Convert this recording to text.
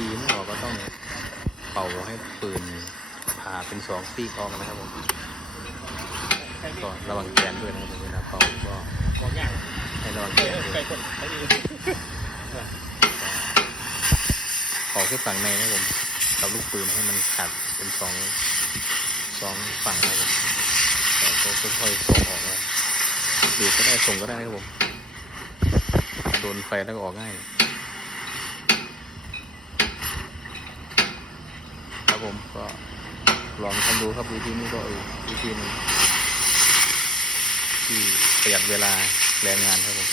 ตีไม่ออกก็ต้องเป่าให้ปืนผ่าเป็น2 ซี่ออกนะครับผมก็ระวังแกนด้วยนะครับเวลาเป่าก็ให้ระวังแกนด้วยขอแค่ฝั่งในนะครับผมกับลูกปืนให้มันขาดเป็นสองฝั่งนะครับผมก็ค่อยๆส่งออกแล้วบีบก็ได้ส่งก็ได้นะครับผมโดนไฟแล้วก็ออกง่ายครับผมก็ลองทำดูครับวิธีนี้ก็วิธีนึงที่ประหยัดเวลาแรงงานครับผม